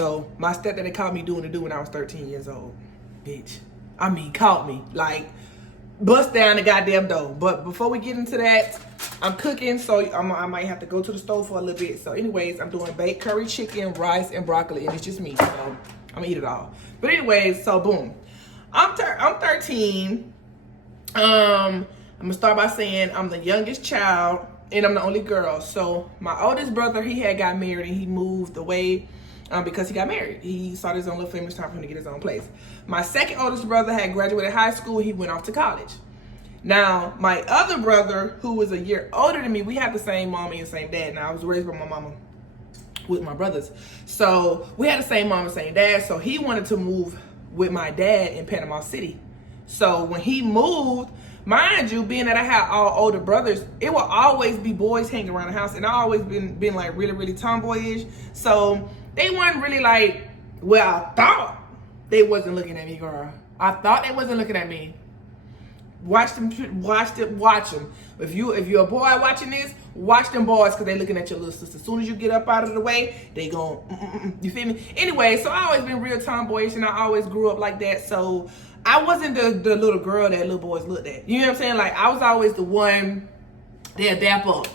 So my stepdaddy caught me doing the do when I was 13 years old. Bitch. I mean, caught me. Like, bust down the goddamn door. But before we get into that, I'm cooking, so I might have to go to the stove for a little bit. So anyways, I'm doing baked curry chicken, rice, and broccoli, and it's just me. So I'm gonna eat it all. But anyways, so boom. I'm 13. I'm gonna start by saying I'm the youngest child and I'm the only girl. So my oldest brother, he had got married and he moved away because he got married. He started his own little family. It's time for him to get his own place. My second oldest brother had graduated high school. He went off to college. Now, my other brother, who was a year older than me, we had the same mommy and same dad. Now, I was raised by my mama with my brothers. So we had the same mom and same dad. So he wanted to move with my dad in Panama City. So when he moved, mind you, being that I had all older brothers, it will always be boys hanging around the house. And I always been like really, really tomboyish. So they weren't really like, well, I thought they wasn't looking at me, girl. I thought they wasn't looking at me. Watch them. If you're a boy watching this, watch them boys, because they looking at your little sister. As soon as you get up out of the way, they gon' you feel me? Anyway, so I always been real tomboyish, and I always grew up like that. So I wasn't the little girl that little boys looked at. You know what I'm saying? Like, I was always the one they'd dap up.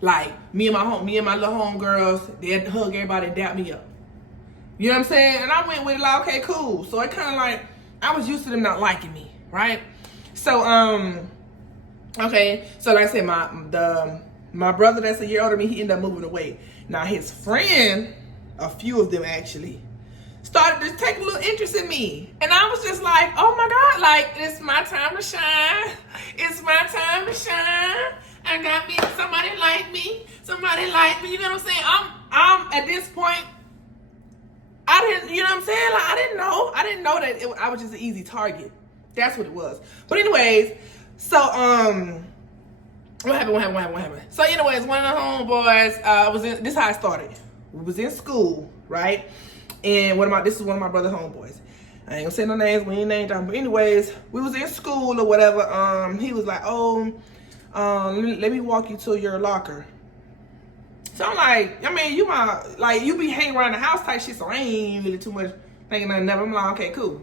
Like, me and my little homegirls, they'd hug everybody and dap me up. You know what I'm saying? And I went with it like, okay, cool. So it kind of like, I was used to them not liking me, right? So, okay. So like I said, my brother that's a year older than me, he ended up moving away. Now his friend, a few of them actually, started to take a little interest in me. And I was just like, oh my God, like, it's my time to shine. It's my time to shine. I got me, somebody like me. Somebody like me. You know what I'm saying? I'm at this point, I didn't, you know what I'm saying? Like, I didn't know that I was just an easy target. That's what it was. But anyways, so, what happened? So anyways, one of the homeboys, this is how it started. We was in school, right? And this is one of my brother homeboys. I ain't gonna say no names, we ain't named them. But anyways, we was in school or whatever. He was like, let me walk you to your locker. So I'm like, I mean, you be hanging around the house type shit, so I ain't really too much thinking nothing of it. I'm like, okay, cool.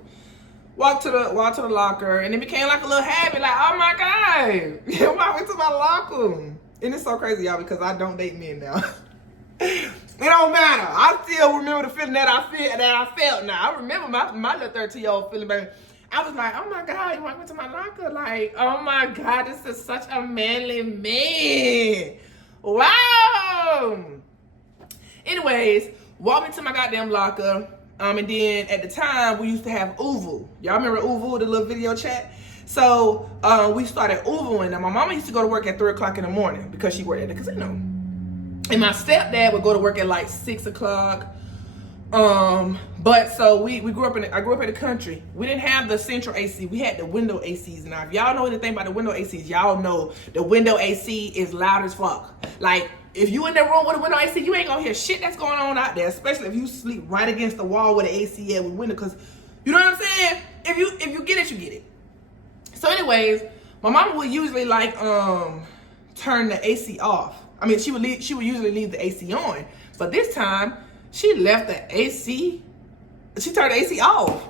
Walk to the locker, and it became like a little habit, like, oh my God, walk me to my locker. And it's so crazy, y'all, because I don't date men now. It don't matter. I still remember the feeling that I felt now. I remember my little 13-year-old feeling, baby. I was like, oh my God, you walk me to my locker? Like, oh my God, this is such a manly man. Wow. Anyways, walk me to my goddamn locker. And then at the time, we used to have Uvu. Y'all remember Uvu, the little video chat? So we started Uvuing. Now, my mama used to go to work at 3 o'clock in the morning because she worked at the casino. And my stepdad would go to work at like 6 o'clock. But so I grew up in the country. We didn't have the central AC. We had the window ACs. Now, if y'all know anything about the window ACs, y'all know the window AC is loud as fuck. Like, if you in that room with a window AC, you ain't gonna hear shit that's going on out there, especially if you sleep right against the wall with the AC at with window, because you know what I'm saying? If you get it, you get it. So anyways, my mama would usually like turn the AC off. I mean, she would usually leave the AC on, but this time she left the AC. She turned the AC off.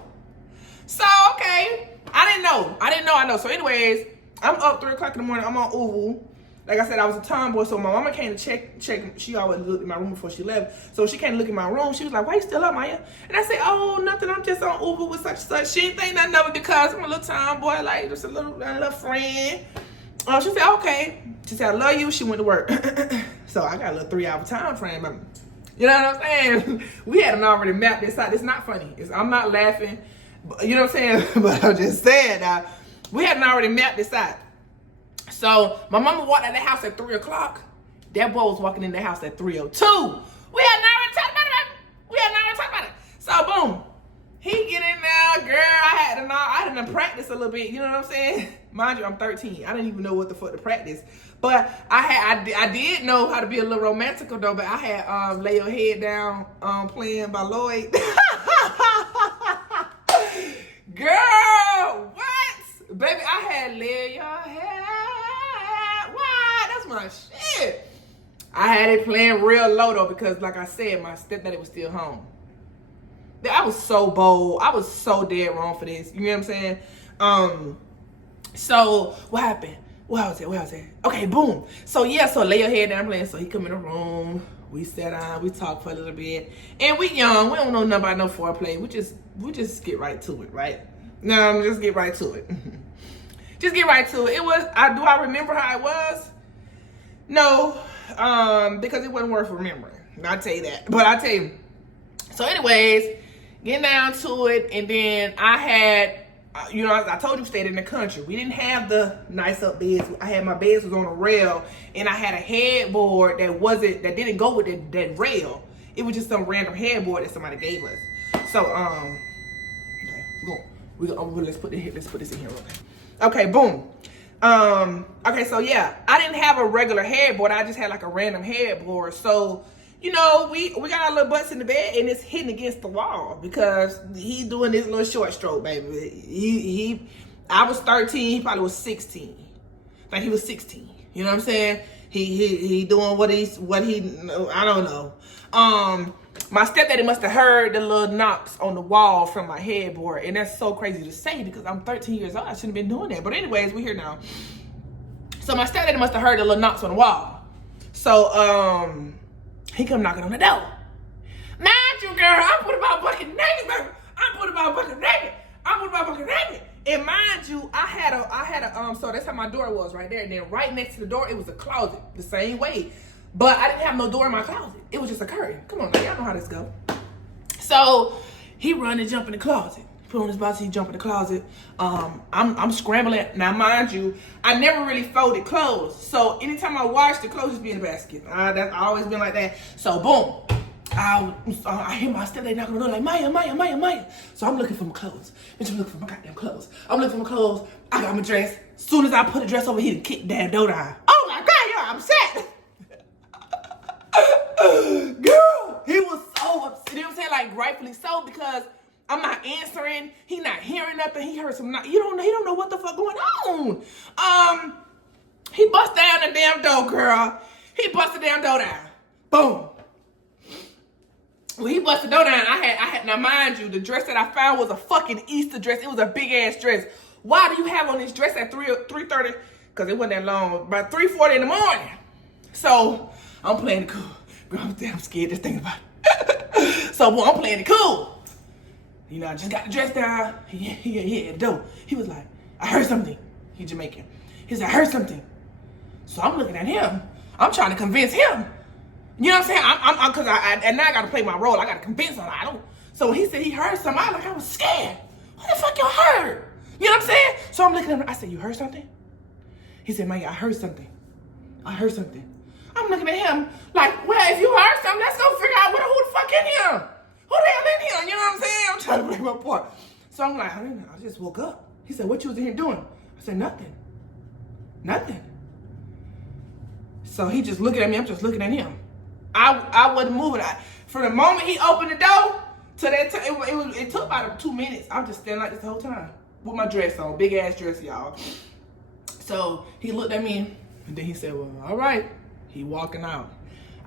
So okay, I didn't know. So anyways, I'm up 3 o'clock in the morning. I'm on Uvu. Like I said, I was a tomboy, so my mama came to check. She always looked in my room before she left. So she came to look in my room. She was like, why you still up, Maya? And I said, oh, nothing. I'm just on Uber with such and such. She didn't think nothing of it because I'm a little tomboy, like just a little friend. She said, okay. She said, I love you. She went to work. So I got a little 3-hour time frame. You know what I'm saying? We hadn't already mapped this out. It's not funny. I'm not laughing. You know what I'm saying? But I'm just saying now, we hadn't already mapped this out. So my mama walked out the house at 3 o'clock. That boy was walking in the house at 3:02. We had not already talked about it. So boom, he get in there, girl. I had to practice a little bit. You know what I'm saying? Mind you, I'm 13. I didn't even know what the fuck to practice. But I did know how to be a little romantical though. But I had Lay Your Head Down playing by Lloyd. Girl, what? Baby, I had Lay Your Head. That's my shit. I had it playing real low though because, like I said, my stepdaddy was still home. I was so bold. I was so dead wrong for this. You know what I'm saying? So what happened? Where I was at? Okay, boom. So yeah, so lay your head down playing. So he come in the room. We sat down. We talked for a little bit. And we young. We don't know nothing about no foreplay. We just get right to it, right? No, just get right to it. Just get right to it. Do I remember how it was? No, because it wasn't worth remembering. I'll tell you that. But I'll tell you. So anyways, getting down to it, and then I had, I told you, stayed in the country. We didn't have the nice up beds. My beds was on a rail, and I had a headboard that didn't go with that rail. It was just some random headboard that somebody gave us. So okay, let's put this in here. Okay, boom. Okay, so yeah, I didn't have a regular headboard. I just had like a random headboard. So, we got our little butts in the bed, and it's hitting against the wall because he's doing this little short stroke, baby. I was 13, he probably was 16. Like he was 16. You know what I'm saying? He doing what he I don't know. My stepdaddy must have heard the little knocks on the wall from my headboard, and that's so crazy to say because I'm 13 years old. I shouldn't have been doing that. But anyways, we're here now. So my stepdaddy must have heard the little knocks on the wall. So he come knocking on the door. Mind you, girl, I'm put about bucket naked, baby. I'm put about bucket naked. And mind you, I had a so that's how my door was right there. And then right next to the door, it was a closet the same way. But I didn't have no door in my closet. It was just a curtain. Come on, now, y'all know how this go. So he run and jump in the closet. Put on his box, he jump in the closet. I'm scrambling. Now, mind you, I never really folded clothes. So anytime I wash, the clothes just be in the basket. That's always been like that. So boom, I hear my stepdad knocking on the door like, Maya. So I'm looking for my clothes. Bitch, I'm looking for my goddamn clothes. I'm looking for my clothes. I got my dress. As soon as I put the dress over, he kicked the damn door down. Oh my God, you're upset. Girl, he was so upset. You know what I'm saying? Like rightfully so, because I'm not answering. He not hearing nothing. He heard some. He don't know what the fuck going on. He bust down the damn door, girl. He bust the damn door down. Boom. When he bust the door down, I had. Now mind you, the dress that I found was a fucking Easter dress. It was a big ass dress. Why do you have on this dress at 3:30? Because it wasn't that long. About 3:40 in the morning. So I'm playing it cool. Girl, I'm scared just thinking about it. So boy, I'm playing it cool. I just got the dress down. He at the door. He was like, I heard something. He Jamaican. He said, I heard something. So I'm looking at him. I'm trying to convince him. You know what I'm saying? Because and now I got to play my role. I got to convince him. So he said he heard something. I was scared. What the fuck you heard? You know what I'm saying? So I'm looking at him. I said, you heard something? He said, man, I heard something. I'm looking at him like, well, if you heard something, let's go figure out who the fuck in here. Who the hell in here? You know what I'm saying? I'm trying to play my part. So I'm like, I just woke up. He said, what you was in here doing? I said, nothing. So he just looking at me. I'm just looking at him. I wasn't moving. From the moment he opened the door to that time, it took about 2 minutes. I'm just standing like this the whole time with my dress on, big ass dress, y'all. So he looked at me and then he said, well, all right. He walking out.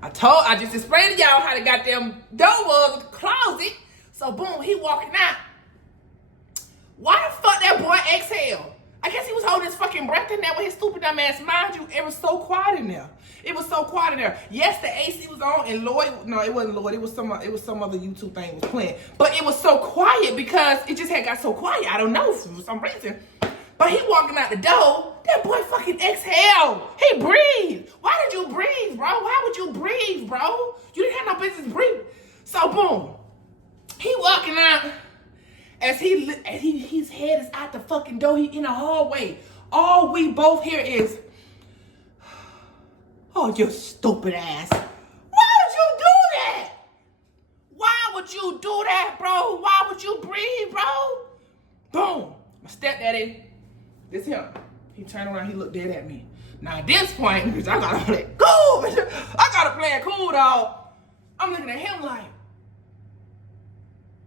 I just explained to y'all how the goddamn door was with the closet. So boom, he walking out. Why the fuck that boy exhaled? I guess he was holding his fucking breath in there with his stupid dumb ass. Mind you, it was so quiet in there. Yes, the AC was on, and it wasn't Lloyd. It was some other YouTube thing was playing. But it was so quiet because it just had got so quiet. I don't know for some reason. But he walking out the door. That boy fucking exhaled. He breathed. Why did you breathe, bro? Why would you breathe, bro? You didn't have no business breathing. So boom, he walking out. As his head is out the fucking door, he in the hallway. All we both hear is, oh, you stupid ass. Why would you do that? Why would you do that, bro? Why would you breathe, bro? Boom. My stepdaddy, this him. He turned around, he looked dead at me. Now at this point, bitch, I gotta play it cool, bitch. I gotta play it cool, dog. I'm looking at him like,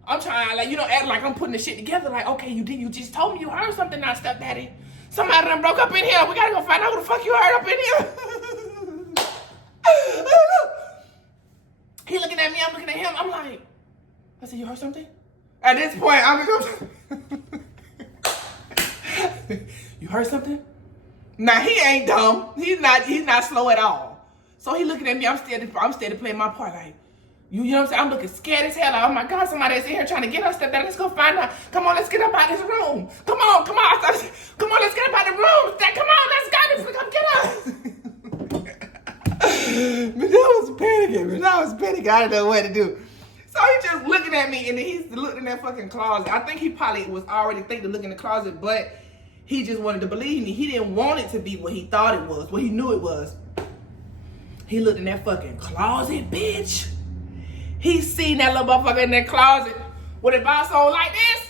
I'm trying to, act like I'm putting the shit together. Like, okay, you just told me you heard something now, stepdaddy. Somebody done broke up in here. We gotta go find out who the fuck you heard up in here. He looking at me, I'm looking at him. I'm like, I said, you heard something? At this point, I'm you heard something? Now he ain't dumb. He's not slow at all. So he looking at me. I'm steady playing my part. Like, you know what I'm saying? I'm looking scared as hell. Like, oh my God, somebody's in here trying to get us. Let's go find out. Come on, let's get up out of this room. Come on. Come on, let's get up out of the room. Come on, let's go. Come get us. But I was panicking. I didn't know what to do. So he just looking at me, and then he's looking in that fucking closet. I think he probably was already thinking to look in the closet, but he just wanted to believe me. He didn't want it to be what he thought it was, what he knew it was. He looked in that fucking closet, bitch. He seen that little motherfucker in that closet with a box on like this.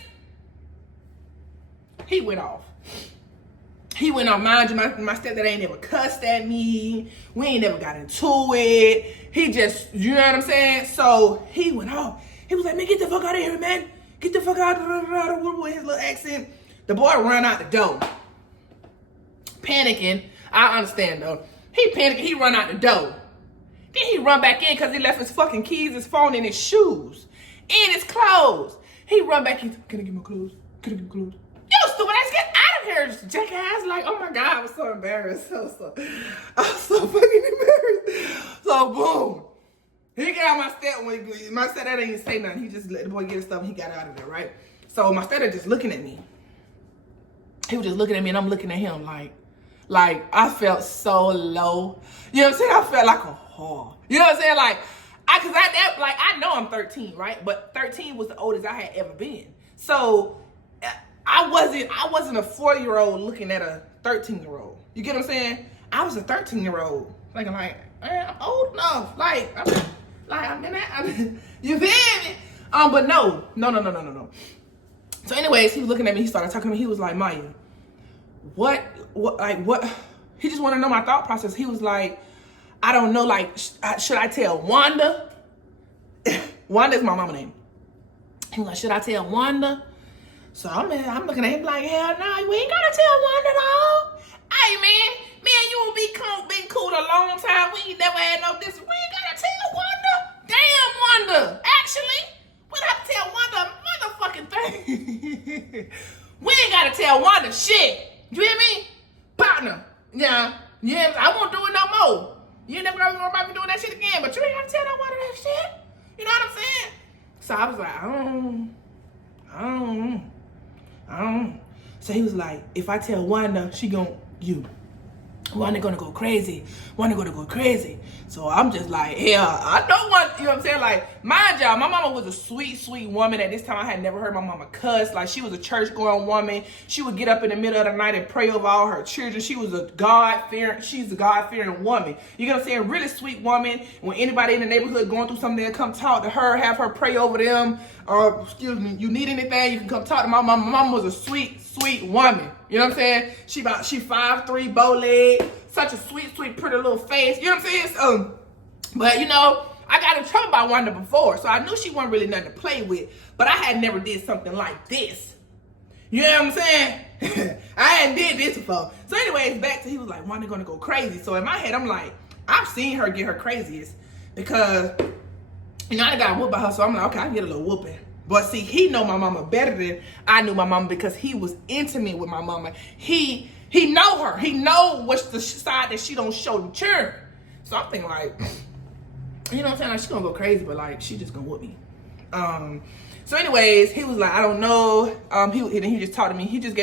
He went off. Mind you, my stepdad ain't never cussed at me. We ain't never got into it. He just, you know what I'm saying? So he went off. He was like, man, get the fuck out of here, man. Get the fuck out of here with his little accent. The boy run out the door. Panicking. I understand though. He panicking, he run out the door. Then he run back in because he left his fucking keys, his phone, and his shoes. And his clothes. He run back in. Can I get my clothes? Can I get my clothes? Yo, stupid ass, get out of here, jackass. Like, oh my God, I was so embarrassed. I was so fucking embarrassed. So, boom. He got out my stepdad didn't even say nothing. He just let the boy get his stuff and he got out of there, right? So, my stepdad just looking at me. He was just looking at me and I'm looking at him like I felt so low. You know what I'm saying? I felt like a whore. You know what I'm saying? Like, I know I'm 13, right? But 13 was the oldest I had ever been. So, I wasn't a 4-year-old looking at a 13-year-old. You get what I'm saying? I was a 13-year-old thinking like, man, I'm old enough. You feel me? But no. So anyways, he was looking at me. He started talking to me. He was like, Maya, what? He just wanted to know my thought process. He was like, I don't know, like, should I tell Wanda? Wanda's my mama name. He was like, should I tell Wanda? So I'm looking at him like, hell no, we ain't gotta tell Wanda though. Hey man, you been cool a long time. We ain't never had no this. We ain't gotta tell Wanda. Damn Wanda. Actually, we don't have to tell Wanda a motherfucking thing. We ain't gotta tell Wanda shit. You hear me? Partner. Yeah, I won't do it no more. You ain't never gonna be doing that shit again, but you ain't gotta tell no Wanda that shit. You know what I'm saying? So I was like, I don't. So he was like, if I tell Wanda, she Wanda gonna go crazy. So I'm just like, yeah, I don't want, you know what I'm saying? Like, mind y'all, my mama was a sweet, sweet woman. At this time, I had never heard my mama cuss. Like, she was a church-going woman. She would get up in the middle of the night and pray over all her children. She's a God-fearing woman. You know what I'm saying? Really sweet woman. When anybody in the neighborhood going through something, they'll come talk to her, have her pray over them. Or, excuse me, you need anything, you can come talk to my mama. My mama was a sweet, sweet woman. You know what I'm saying? She 5'3", bow leg, such a sweet, sweet, pretty little face. You know what I'm saying? So, but you know, I got in trouble by Wanda before, so I knew she wasn't really nothing to play with. But I had never did something like this. You know what I'm saying? I hadn't did this before. So anyways, back to he was like, Wanda gonna go crazy. So in my head, I'm like, I've seen her get her craziest because, you know, I got whooped by her, so I'm like, okay, I can get a little whooping. But see, he know my mama better than I knew my mama because he was intimate with my mama. He know her. He know what's the side that she don't show the children. So I'm thinking like, you know what I'm saying? Like, she gonna go crazy, but like, she just gonna whoop me. So anyways, he was like, I don't know. He just talked to me. He just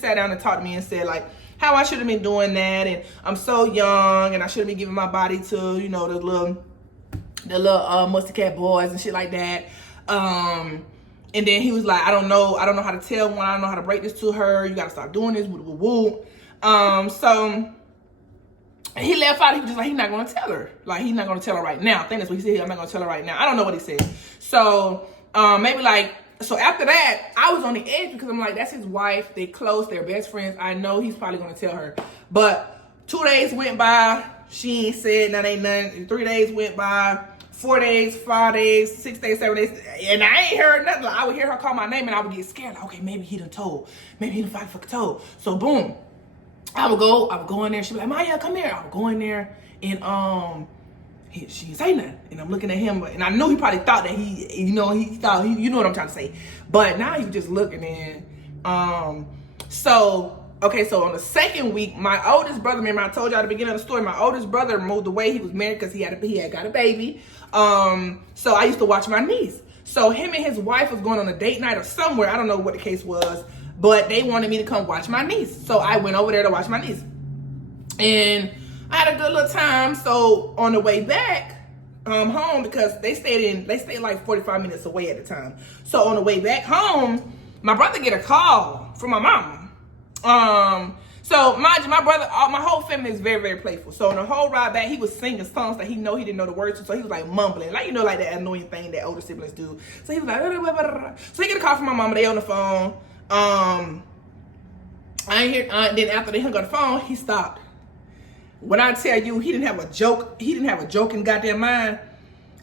sat down and talked to me and said like, how I should have been doing that. And I'm so young and I should have been giving my body to, you know, the little mustard cat boys and shit like that. And then he was like, I don't know how to tell one. I don't know how to break this to her. You gotta stop doing this. Woo. So he left out. He was just like, he's not gonna tell her. Like, he's not gonna tell her right now. I think that's what he said. I'm not gonna tell her right now. I don't know what he said. So maybe like, so after that, I was on the edge because I'm like, that's his wife. They close. They're best friends. I know he's probably gonna tell her. But 2 days went by. She ain't said nothing. Ain't nothing. 3 days went by. 4 days, 5 days, 6 days, 7 days, and I ain't heard nothing. Like, I would hear her call my name and I would get scared. Like, okay, maybe he done told. Maybe he done fucking told. So boom, I would go in there. She'd be like, Maya, come here. I would go in there and She didn't say nothing. And I'm looking at him, and I know he probably thought that he thought, you know what I'm trying to say. But now he's just looking in. So on the second week, my oldest brother, remember I told y'all at the beginning of the story, my oldest brother moved away. He was married because he had got a baby. So I used to watch my niece. So him and his wife was going on a date night or somewhere. I don't know what the case was, but they wanted me to come watch my niece. So I went over there to watch my niece. And I had a good little time. So on the way back home, because they stayed like 45 minutes away at the time. So on the way back home, my brother get a call from my mama. So mind you, my brother, my whole family is very, very playful. So on the whole ride back, he was singing songs that he didn't know the words to. So he was like mumbling, like, like that annoying thing that older siblings do. So he was like, so he get a call from my mama. They on the phone. I ain't hear. Then after they hung up the phone, he stopped. When I tell you, he didn't have a joke. He didn't have a joke in goddamn mind.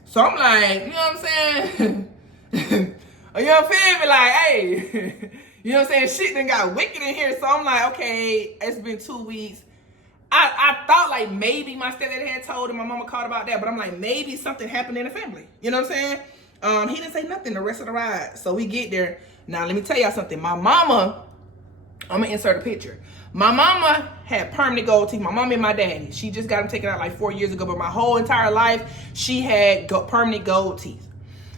So I'm like, you know what I'm saying? You know what I'm saying? Like, hey. You know what I'm saying? Shit done got wicked in here. So I'm like, okay, it's been 2 weeks. I thought like maybe my stepdad had told him, my mama called about that, but I'm like, maybe something happened in the family. You know what I'm saying? He didn't say nothing the rest of the ride. So we get there. Now, let me tell y'all something. My mama, I'm going to insert a picture. My mama had permanent gold teeth. My mama and my daddy. She just got them taken out like 4 years ago, but my whole entire life, she had permanent gold teeth.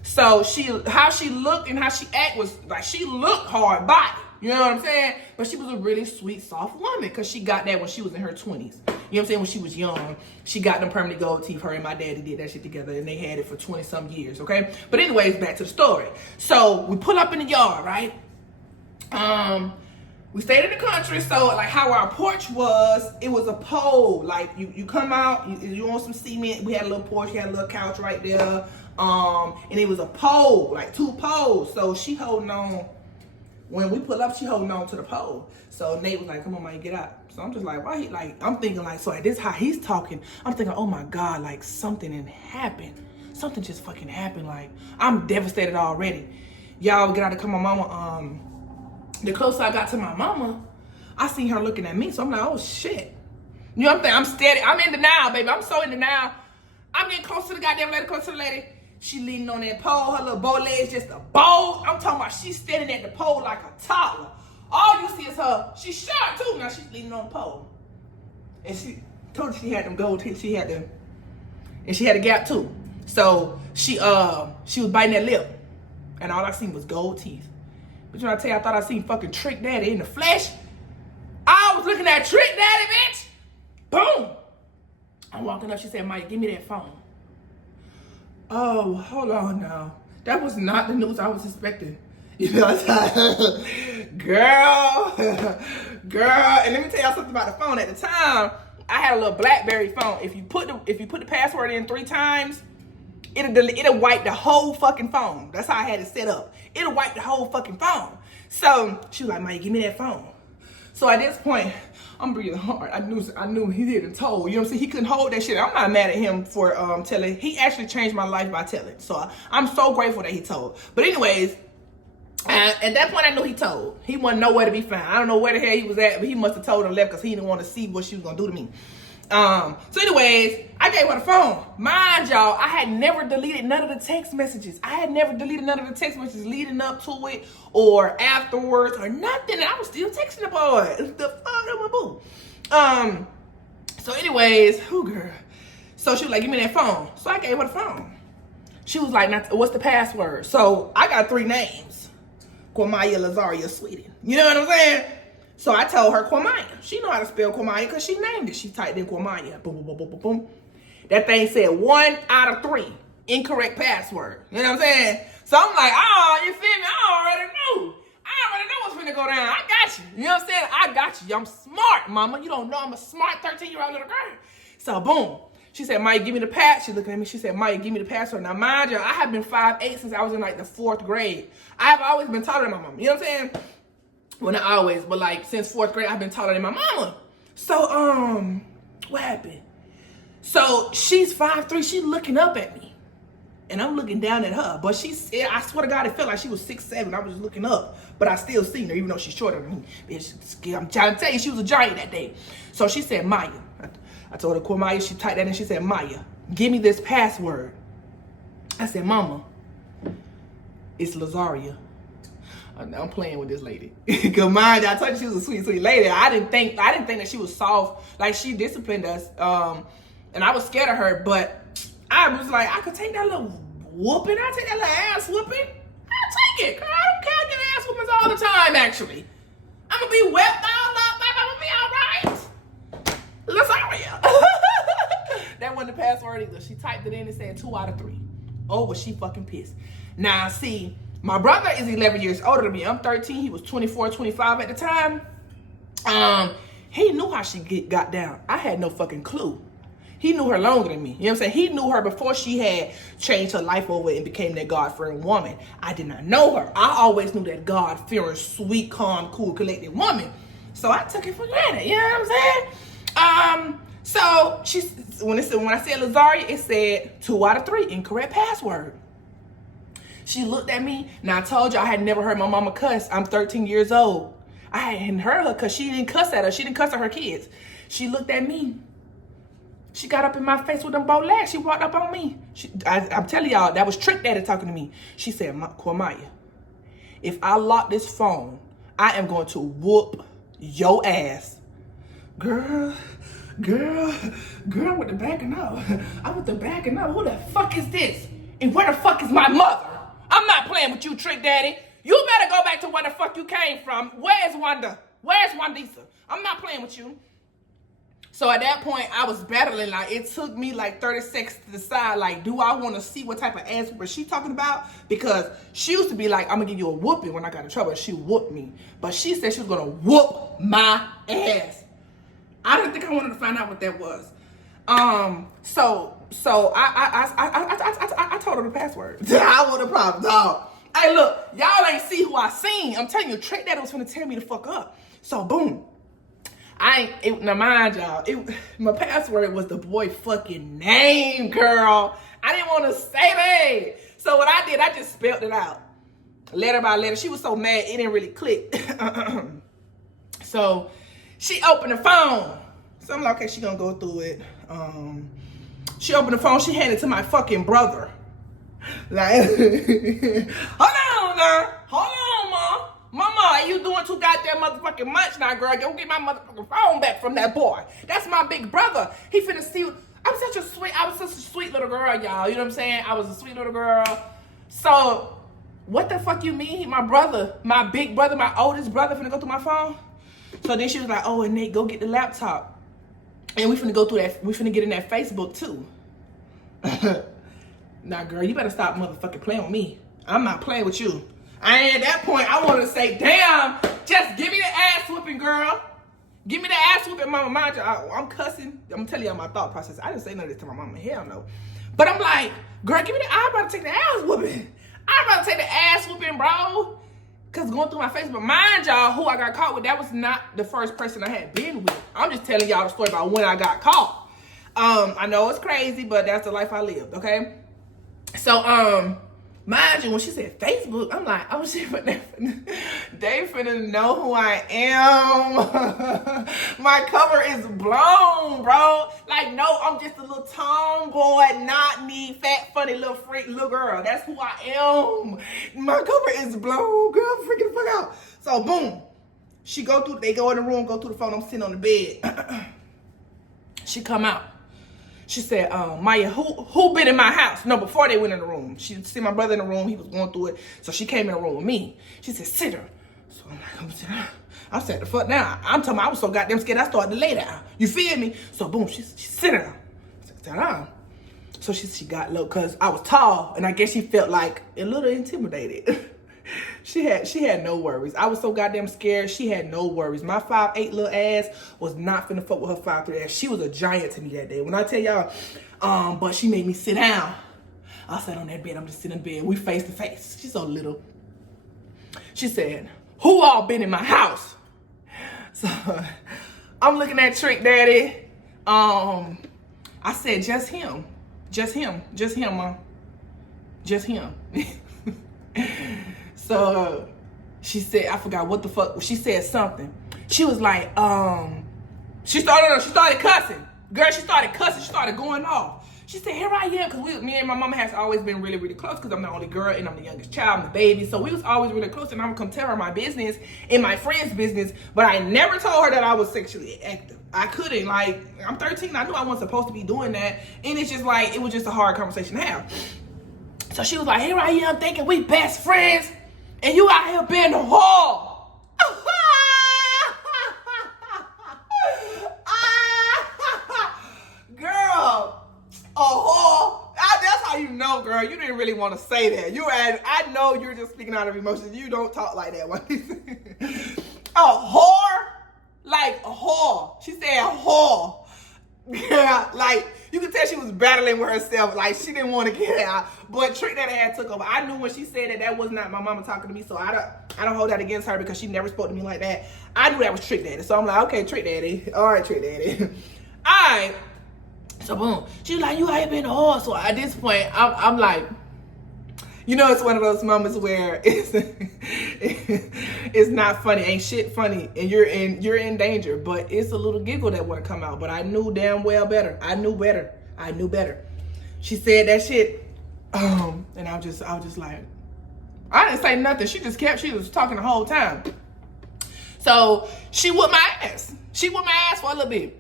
So how she looked and how she act was like, she looked hard body. You know what I'm saying? But she was a really sweet, soft woman because she got that when she was in her 20s. You know what I'm saying? When she was young, she got them permanent gold teeth. Her and my daddy did that shit together, and they had it for 20 some years, okay? But anyways, back to the story. So we pull up in the yard, right? We stayed in the country, so like how our porch was, it was a pole. Like you come out, you on some cement. We had a little porch, we had a little couch right there. And it was a pole, like 2 poles. So she holding on. When we pull up, she holding on to the pole. So Nate was like, come on, man, get out. So I'm just like, why he like, I'm thinking like, so at this how he's talking, I'm thinking, oh my God, like something had happened. Something just fucking happened. Like, I'm devastated already. Y'all get out to come my mama. The closer I got to my mama, I seen her looking at me. So I'm like, oh shit. You know what I'm saying? I'm steady. I'm in denial, baby. I'm so in denial. I'm getting close to the goddamn lady, close to the lady. She leaning on that pole, her little bow legs just a bowl. I'm talking about she's standing at the pole like a toddler. All you see is her. She's short too. Now she's leaning on the pole. And she told you she had them gold teeth. She had them, and she had a gap too. So she was biting that lip. And all I seen was gold teeth. But you know what I tell you, I thought I seen fucking Trick Daddy in the flesh. I was looking at Trick Daddy, bitch. Boom. I'm walking up, she said, Mike, give me that phone. Oh, hold on now. That was not the news I was expecting. You know what I'm saying? Girl. And let me tell y'all something about the phone. At the time, I had a little BlackBerry phone. If you put the password in 3 times, it'll wipe the whole fucking phone. That's how I had it set up. It'll wipe the whole fucking phone. So she was like, Mike, give me that phone. So at this point, I'm breathing hard. I knew he didn't told. You know what I'm saying? He couldn't hold that shit. I'm not mad at him for telling. He actually changed my life by telling. So I'm so grateful that he told. But anyways, at that point, I knew he told. He wasn't nowhere to be found. I don't know where the hell he was at, but he must have told and left because he didn't want to see what she was going to do to me. So anyways, I gave her the phone. Mind y'all, I had never deleted none of the text messages. I had never deleted none of the text messages leading up to it or afterwards or nothing. And I was still texting the boy. The fuck, my boo. So anyways, girl. So she was like, give me that phone. So I gave her the phone. She was like, what's the password? So I got 3 names. Quamaya Lazaria Sweden. You know what I'm saying? So I told her Quamaya. She know how to spell Quamaya because she named it. She typed in Quamaya. Boom, boom, boom, boom, boom, boom. That thing said 1 out of 3. Incorrect password. You know what I'm saying? So I'm like, oh, you feel me? I already know what's finna go down. I got you. You know what I'm saying? I got you. I'm smart, mama. You don't know I'm a smart 13-year-old little girl. So boom. She said, Maya, give me the pass. She looking at me. She said, Maya, give me the password. Now, mind you, I have been 5'8" since I was in like the 4th grade. I have always been taller than my mom. You know what I'm saying? Well, not always, but like since 4th grade, I've been taller than my mama. So, what happened? So she's 5'3", she's looking up at me. And I'm looking down at her. But I swear to God, it felt like she was 6'7". I was just looking up. But I still seen her, even though she's shorter than me. Bitch, I'm trying to tell you, she was a giant that day. So she said, Maya. I told her, Maya, she typed that in, she said, Maya, give me this password. I said, Mama, it's Lazaria. I'm playing with this lady. Cause mind, I told you she was a sweet, sweet lady. I didn't think that she was soft. Like, she disciplined us. And I was scared of her, but I was like, I could take that little whooping. I take that little ass whooping. I take it. Cause I don't care. I get ass whoopings all the time, actually. I'm gonna be wept all up. I'm gonna be all right. Lazaria. That wasn't the password either. She typed it in and said 2 out of 3. Oh, was she fucking pissed. Now, see, my brother is 11 years older than me. I'm 13. He was 24, 25 at the time. He knew how she got down. I had no fucking clue. He knew her longer than me. You know what I'm saying? He knew her before she had changed her life over and became that God-fearing woman. I did not know her. I always knew that God-fearing, sweet, calm, cool, collected woman. So I took it for granted. You know what I'm saying? So when I said Lazaria, it said 2 out of 3, incorrect password. She looked at me. Now, I told you I had never heard my mama cuss. I'm 13 years old. I hadn't heard her cuss. She didn't cuss at her. She didn't cuss at her kids. She looked at me. She got up in my face with them both legs. She walked up on me. I'm telling y'all, that was Trick Daddy talking to me. She said, Cormaya, if I lock this phone, I am going to whoop your ass. Girl, with the backing up. I with the backing up. Who the fuck is this? And where the fuck is my mother? I'm not playing with you, Trick Daddy. You better go back to where the fuck you came from. Where's Wanda? Where's Wandisa? I'm not playing with you. So at that point, I was battling. Like, it took me like 30 seconds to decide, like, do I want to see what type of ass whooping she talking about? Because she used to be like, I'm going to give you a whooping when I got in trouble. She whooped me. But she said she was going to whoop my ass. I didn't think I wanted to find out what that was. So I told her the password. I want a problem, dog. Hey, look, y'all ain't see who I seen. I'm telling you, Trick Daddy was finna tear me the fuck up. So boom. Now mind y'all, my password was the boy fucking name, girl. I didn't want to say that. So what I did, I just spelled it out. Letter by letter. She was so mad, it didn't really click. So she opened the phone. So I'm like, okay, she gonna go through it. She opened the phone, she handed it to my fucking brother. Like, hold on now. Hold on, Mom. Mama, you doing too goddamn motherfucking much now, girl. Go get my motherfucking phone back from that boy. That's my big brother. He finna see you. I was such a sweet little girl, y'all. You know what I'm saying? I was a sweet little girl. So, what the fuck you mean? My brother, my big brother, my oldest brother finna go through my phone? So then she was like, oh, and Nate, go get the laptop. And we finna go through that. We finna get in that Facebook too. Nah, girl, you better stop motherfucking playing with me. I'm not playing with you. At that point, I want to say, damn, just give me the ass whooping, girl. Give me the ass whooping, mama. Mind you, I'm cussing. I'm telling y'all my thought process. I didn't say none of this to my mama. Hell no. But I'm like, girl, give me the, I'm about to take the ass whooping. I'm about to take the ass whooping, bro. Because going through my Facebook, mind y'all, who I got caught with, that was not the first person I had been with. I'm just telling y'all the story about when I got caught. I know it's crazy, but that's the life I lived, okay? So, mind you, when she said Facebook, I'm like, oh shit, but they finna know who I am. My cover is blown, bro. Like, no, I'm just a little tomboy, not me, fat, funny, little freak, little girl. That's who I am. My cover is blown, girl, freaking the fuck out. So, boom. They go in the room, go through the phone, I'm sitting on the bed. She come out. She said, Maya, who been in my house? No, before they went in the room. She see my brother in the room. He was going through it. So she came in the room with me. She said, sit her. So I'm like, I'm sitting down. I sat the fuck down. I'm talking about I was so goddamn scared I started to lay down. You feel me? So boom, she sit down. I said, sit down. So she got low because I was tall. And I guess she felt like a little intimidated. She had no worries. I was so goddamn scared. She had no worries. My 5'8" little ass was not finna fuck with her 5'3" ass. She was a giant to me that day. When I tell y'all, but she made me sit down. I sat on that bed. I'm just sitting in bed. We face to face. She's so little. She said, who all been in my house? So I'm looking at Trick Daddy. I said, just him. Just him. Just him, Mom. Just him. So she said, I forgot what the fuck. She said something. She was like, she started cussing. Girl, she started cussing. She started going off. She said, here I am, because me and my mama has always been really, really close, because I'm the only girl and I'm the youngest child, I'm the baby. So we was always really close, and I would come tell her my business and my friend's business, but I never told her that I was sexually active. I couldn't. Like, I'm 13, I knew I wasn't supposed to be doing that, and it's just like, it was just a hard conversation to have. So she was like, here I am thinking we best friends, and you out here being a whore. Girl, a whore. That's how you know, girl. You didn't really want to say that. I know you're just speaking out of emotions. You don't talk like that. A whore? Like a whore. She said whore. Yeah, like, you could tell she was battling with herself. Like, she didn't want to get out. But Trick Daddy had took over. I knew when she said that was not my mama talking to me, so I don't hold that against her, because she never spoke to me like that. I knew that was Trick Daddy. So I'm like, okay, Trick Daddy. All right, Trick Daddy. All right. So boom. She was like, you ain't been a whore. So at this point, I'm like, you know, it's one of those moments where it's not funny, ain't shit funny, and you're in danger, but it's a little giggle that want to come out. But I knew damn well better. I knew better. She said that shit, and I was just like, I didn't say nothing. She was talking the whole time. So she whooped my ass. She whooped my ass for a little bit.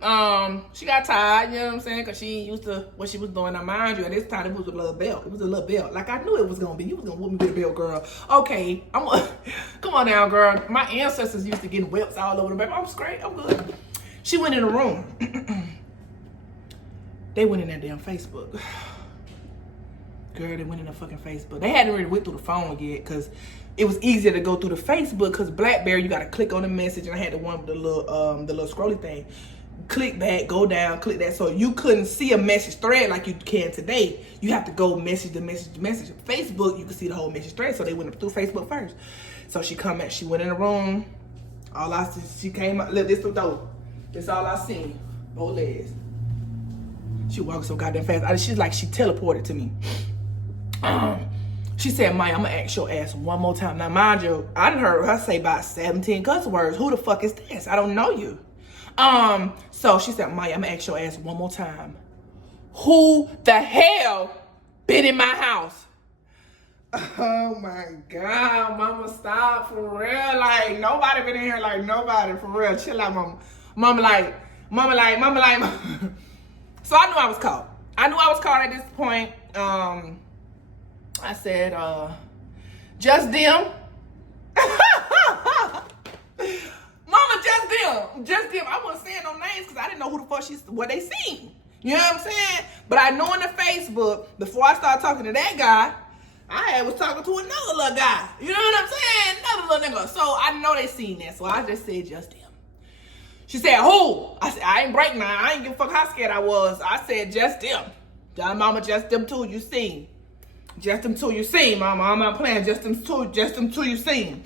She got tired, you know what I'm saying? Because she ain't used to what she was doing. Now, mind you, at this time, it was a little belt. It was a little belt. Like, I knew it was going to be. You was going to whoop me with a belt, girl. Okay, come on now, girl. My ancestors used to get whips all over the baby. I'm straight. I'm good. She went in the room. They went in that damn Facebook. Girl, they went in the fucking Facebook. They hadn't really went through the phone yet, because it was easier to go through the Facebook, because BlackBerry, you got to click on the message, and I had the one with the little scrolly thing. Click that, go down, click that. So you couldn't see a message thread like you can today. You have to go message the message. Facebook, you can see the whole message thread. So they went through Facebook first. So she went in the room. All I see, she came out. Look, this the door. This all I seen. Both legs. She walked so goddamn fast. She's like, she teleported to me. She said, Maya, I'm gonna ask your ass one more time. Now, mind you, I done heard her say about 17 cuss words. Who the fuck is this? I don't know you. So she said, Maya, I'm gonna ask your ass one more time. Who the hell been in my house? Oh my God, mama, stop, for real. Like, nobody been in here, like, nobody, for real. Chill out, mama. Mama like. So I knew I was caught. At this point. I said, just them. Mama, just them. I wasn't saying no names, because I didn't know who the fuck what they seen. You know what I'm saying? But I know in the Facebook, before I started talking to that guy, I was talking to another little guy. You know what I'm saying? Another little nigga. So I know they seen that. So I just said, just them. She said, who? I said, I ain't breaking none. I ain't give a fuck how scared I was. I said, just them. Mama, just them two you seen. Just them two you seen, mama. I'm not playing. Just them two you seen.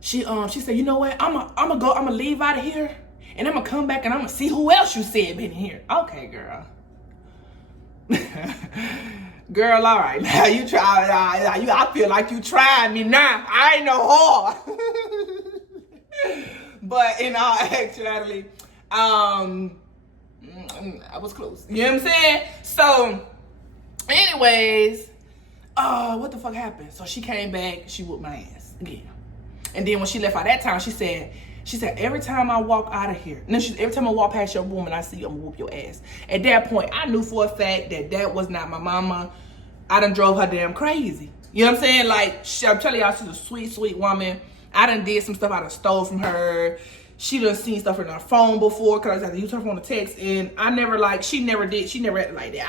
She said, you know what? I'm gonna leave out of here, and I'm gonna come back, and I'm gonna see who else you said been here. Okay, girl. Girl, all right. Now you try. I feel like you trying me now. I ain't no whore. But in all actuality, I was close. You know what I'm saying? So, anyways, what the fuck happened? So she came back, she whooped my ass again. And then when she left out that time, she said, every time I walk out of here, every time I walk past your room and I see you, I'm gonna whoop your ass. At that point, I knew for a fact that was not my mama. I done drove her damn crazy. You know what I'm saying? Like, I'm telling y'all, she's a sweet, sweet woman. I done did some stuff I done stole from her. She done seen stuff in her phone before, because I had to use her phone to text, and I never, like, she never acted like that.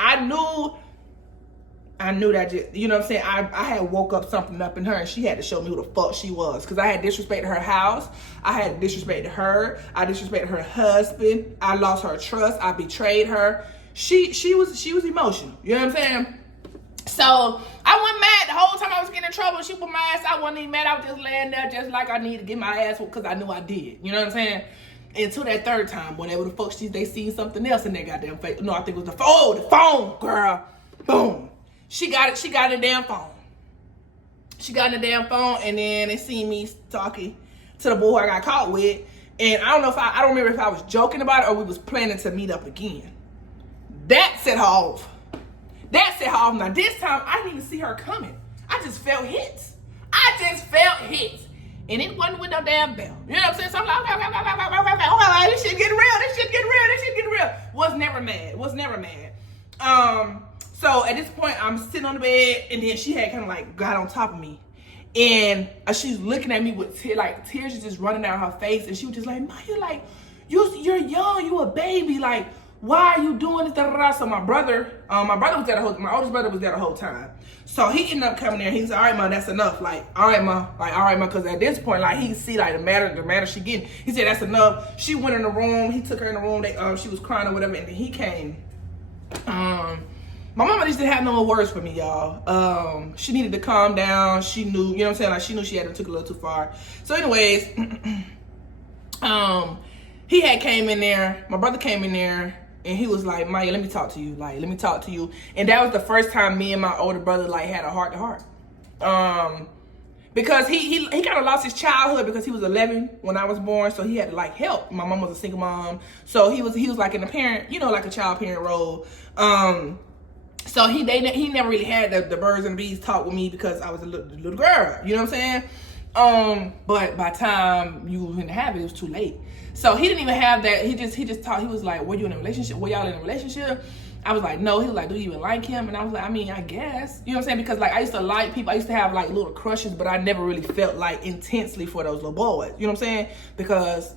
I knew that, just, you know what I'm saying? I had woke up something up in her, and she had to show me who the fuck she was, because I had disrespected her house. I had disrespected her. I disrespected her husband. I lost her trust. I betrayed her. She was emotional. You know what I'm saying? So I wasn't mad the whole time I was getting in trouble. She put my ass. I wasn't even mad. I was just laying there just like I needed to get my ass whooped, because I knew I did. You know what I'm saying? Until that third time, whenever the fuck they seen something else in that goddamn face. No, I think it was the phone. Oh, the phone, girl. Boom. She got it. She got in the damn phone. She got in the damn phone, and then they seen me talking to the boy who I got caught with. And I don't remember if I was joking about it or we was planning to meet up again. That set her off. That set her off. Now this time, I didn't even see her coming. I just felt hits. And it wasn't with no damn bell. You know what I'm saying? So I'm like, okay, this shit getting real. Was never mad. So at this point, I'm sitting on the bed, and then she had kind of like got on top of me. And she's looking at me with tears just running down her face. And she was just like, Maya, like, you're young, you a baby. Like, why are you doing this? Da, da, da. So my brother was there my oldest brother was there the whole time. So he ended up coming there. He said, all right, Ma, that's enough. Like, all right, Ma. Because at this point, like, he see, like, the matter she getting. He said, that's enough. She went in the room. He took her in the room. She was crying or whatever. And then he came. My mama just didn't have no more words for me, y'all. She needed to calm down. She knew, you know what I'm saying? Like, she knew she had took a little too far. So anyways, he had came in there. My brother came in there. And he was like, Maya, let me talk to you. And that was the first time me and my older brother, like, had a heart-to-heart. Because he kind of lost his childhood because he was 11 when I was born. So he had to, like, help. My mom was a single mom. So he was like in a parent, you know, like a child parent role. So he never really had the birds and the bees talk with me because I was a little girl. You know what I'm saying? But by the time you were in the habit, it was too late. So he didn't even have that. He just talked. He was like, were you in a relationship? Were y'all in a relationship? I was like, no. He was like, do you even like him? And I was like, I mean, I guess. You know what I'm saying? Because, like, I used to like people. I used to have, like, little crushes, but I never really felt, like, intensely for those little boys. You know what I'm saying? Because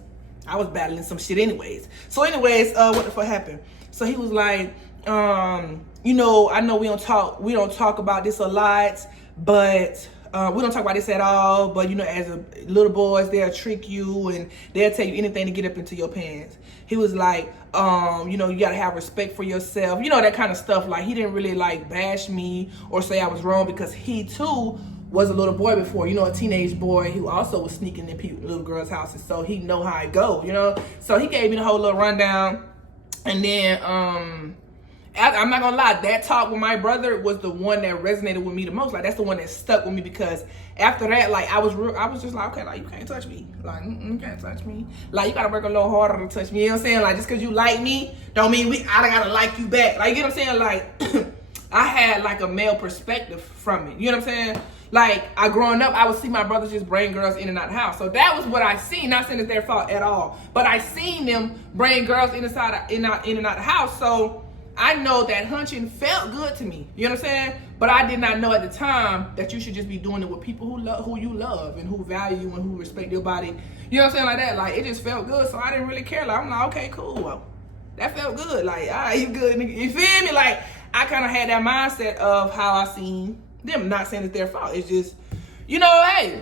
I was battling some shit anyways. So anyways, what the fuck happened? So he was like, you know, I know we don't talk about this a lot, but we don't talk about this at all, but, you know, as little boys, they'll trick you and they'll tell you anything to get up into your pants. He was like, you know, you got to have respect for yourself, you know, that kind of stuff. Like, he didn't really, like, bash me or say I was wrong because he, too, was a little boy before, you know, a teenage boy who also was sneaking in little girls' houses. So he know how it go, you know. So he gave me the whole little rundown. And then, I'm not gonna lie, that talk with my brother was the one that resonated with me the most. Like, that's the one that stuck with me because after that, like, I was just like, okay, like, you can't touch me. Like, you can't touch me. Like, you gotta work a little harder to touch me. You know what I'm saying? Like, just because you like me, don't mean I gotta like you back. Like, you know what I'm saying? Like, I had, like, a male perspective from it. You know what I'm saying? Like, growing up, I would see my brothers just bring girls in and out of the house. So that was what I seen. Not saying it's their fault at all. But I seen them bring girls in and out of the house. So I know that hunching felt good to me. You know what I'm saying? But I did not know at the time that you should just be doing it with people who you love and who value you and who respect your body. You know what I'm saying? Like that. Like, it just felt good. So I didn't really care. Like, I'm like, okay, cool. Well, that felt good. Like, all right, you good, nigga. You feel me? Like, I kind of had that mindset of how I seen them. Not saying it's their fault. It's just, you know, hey.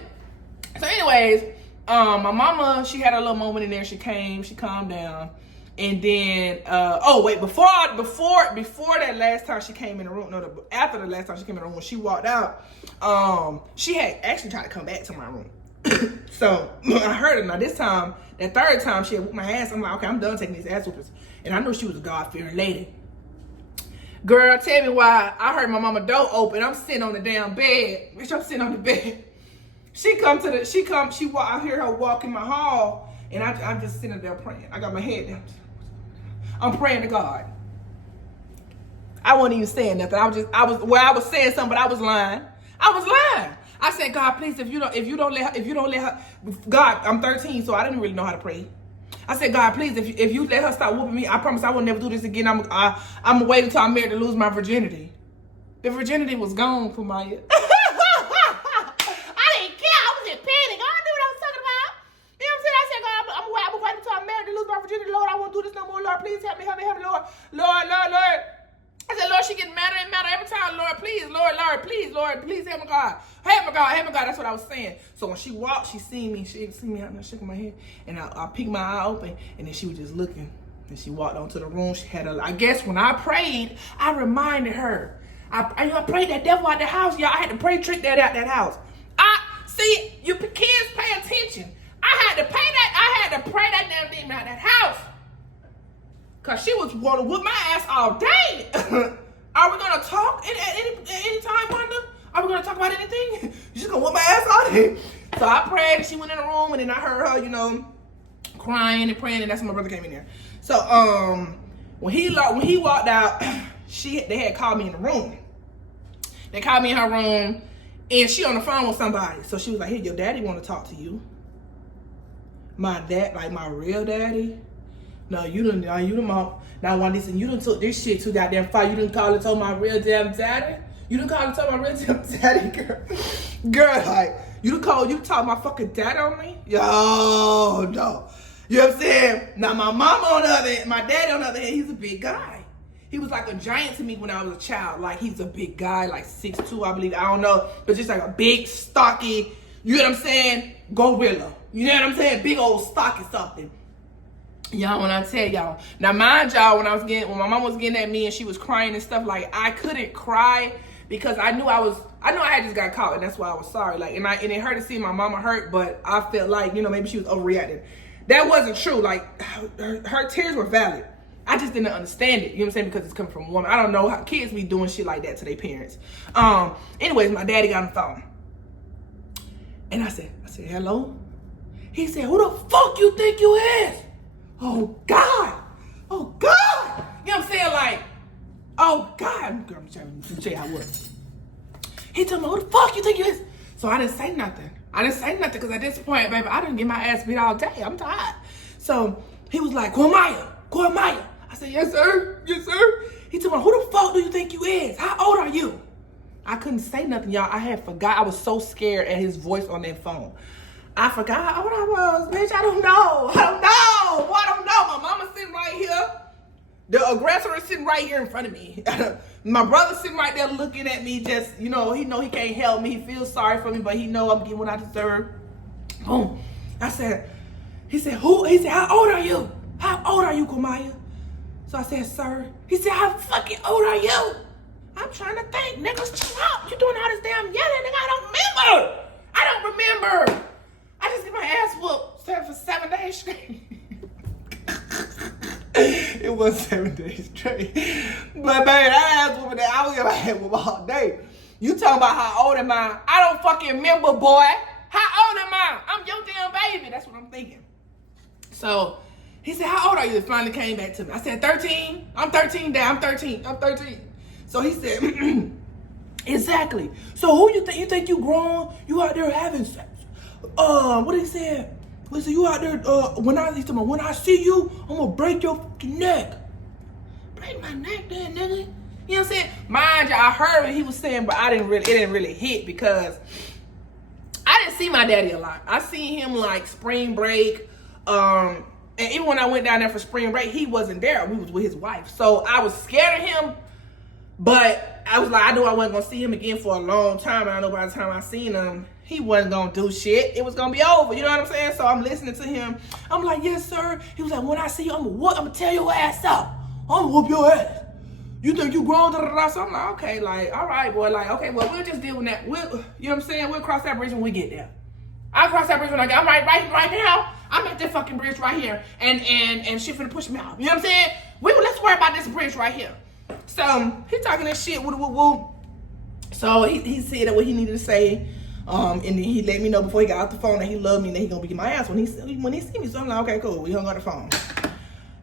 So anyways, my mama, she had a little moment in there. She came, she calmed down. And then, before that last time she came in the room, after the last time she came in the room, when she walked out, she had actually tried to come back to my room. So I heard her. Now this time, that third time, she had whooped my ass. I'm like, okay, I'm done taking these ass whoopers. And I knew she was a God-fearing lady. Girl, tell me why I heard my mama door open. I'm sitting on the damn bed. Bitch, I'm sitting on the bed. I hear her walk in my hall, and I'm just sitting there praying. I got my head down. I'm praying to God. I wasn't even saying nothing. I was saying something, but I was lying. I said, God, please, if you don't let her, God, I'm 13, so I didn't really know how to pray. I said, God, please, if you let her stop whooping me, I promise I will never do this again. I'm waiting until I'm married to lose my virginity. The virginity was gone for Maya. Lord, I won't do this no more. Lord, please help me, Lord. Lord. I said, Lord, she getting madder and madder every time. Lord, please, Lord, please help me, God. Help me, God. That's what I was saying. So when she walked, she seen me. She didn't see me out there shaking my head. And I peeked my eye open, and then she was just looking. And she walked onto the room. She had I guess when I prayed, I reminded her. I prayed that devil out the house, y'all. I had to pray trick that out that house. See, you kids pay attention. I had to pray that damn demon out that house. Cause she was wanna whoop my ass all day. Are we gonna talk at any time, Wanda? Are we gonna talk about anything? You just gonna whoop my ass all day. So I prayed and she went in the room, and then I heard her, crying and praying, and that's when my brother came in there. So When he walked out, they had called me in the room. They called me in her room, and she on the phone with somebody. So she was like, "Hey, your daddy want to talk to you." My dad, like my real daddy. No, you done mom. Now, one listen, you done took this shit too goddamn far. You done called and told my real damn daddy. You done called and told my real damn daddy, girl. Girl, like you talk my fucking dad on me. Yo, no. You know what I'm saying? Now my mama on the other hand, my daddy on the other hand, he's a big guy. He was like a giant to me when I was a child. Like he's a big guy, like 6'2", I believe. I don't know, but just like a big, stocky. You know what I'm saying? Gorilla. You know what I'm saying? Big old stocky something. Y'all, when I tell y'all. Now, mind y'all, when my mom was getting at me and she was crying and stuff, like I couldn't cry because I knew I had just got caught, and that's why I was sorry. Like, and it hurt to see my mama hurt, but I felt like, you know, maybe she was overreacting. That wasn't true. Like, her tears were valid. I just didn't understand it. You know what I'm saying? Because it's coming from a woman. I don't know how kids be doing shit like that to their parents. Anyways, my daddy got on the phone. And I said, hello? He said, who the fuck you think you is? Oh, God. Oh, God. You know what I'm saying? Like, oh, God. Girl, I'm tell you how it was. He told me, who the fuck you think you is? So I didn't say nothing. Because at this point, baby, I didn't get my ass beat all day. I'm tired. So he was like, Cormaya. I said, yes, sir. He told me, who the fuck do you think you is? How old are you? I couldn't say nothing, y'all. I had forgot. I was so scared at his voice on that phone. I forgot how old I was, bitch. I don't know. My mama's sitting right here. The aggressor is sitting right here in front of me. My brother's sitting right there looking at me, just, he know he can't help me. He feels sorry for me, but he know I'm getting what I deserve. Boom. He said, how old are you? How old are you, Komaya? So I said, sir. He said, how fucking old are you? I'm trying to think. Niggas, chill out. You doing all this damn yelling, nigga. I don't remember. I just get my ass whooped for 7 days straight. It was 7 days straight. But, man, that ass whooping that I was getting my head whooped all day. You talking about how old am I? I don't fucking remember, boy. How old am I? I'm your damn baby. That's what I'm thinking. So, he said, how old are you? It finally came back to me. I said, 13. I'm 13, Dad. I'm 13. So he said, exactly. So who you think? You think you grown? You out there having sex? What he said? Listen, you out there, when I see you, I'm gonna break your fucking neck. Break my neck then, nigga. You know what I'm saying? Mind you, I heard what he was saying, but it didn't really hit because I didn't see my daddy a lot. I seen him like spring break, and even when I went down there for spring break, he wasn't there. We was with his wife. So I was scared of him, but I was like, I knew I wasn't gonna see him again for a long time. And I know by the time I seen him, he wasn't gonna do shit. It was gonna be over. You know what I'm saying? So I'm listening to him. I'm like, yes, sir. He was like, when I see you, I'm gonna tear your ass up. I'm gonna whoop your ass. You think you grown? So I'm like, okay, like, all right, boy. Like, okay, well, we'll just deal with that. You know what I'm saying? We'll cross that bridge when we get there. I'll cross that bridge when I get. I'm right now. I'm at that fucking bridge right here, and she finna push me out. You know what I'm saying? Let's worry about this bridge right here. So he talking that shit. Woo. So he said that what he needed to say. And then he let me know before he got off the phone that he loved me and that he gonna beat my ass when he see me. So I'm like, okay, cool. We hung on the phone.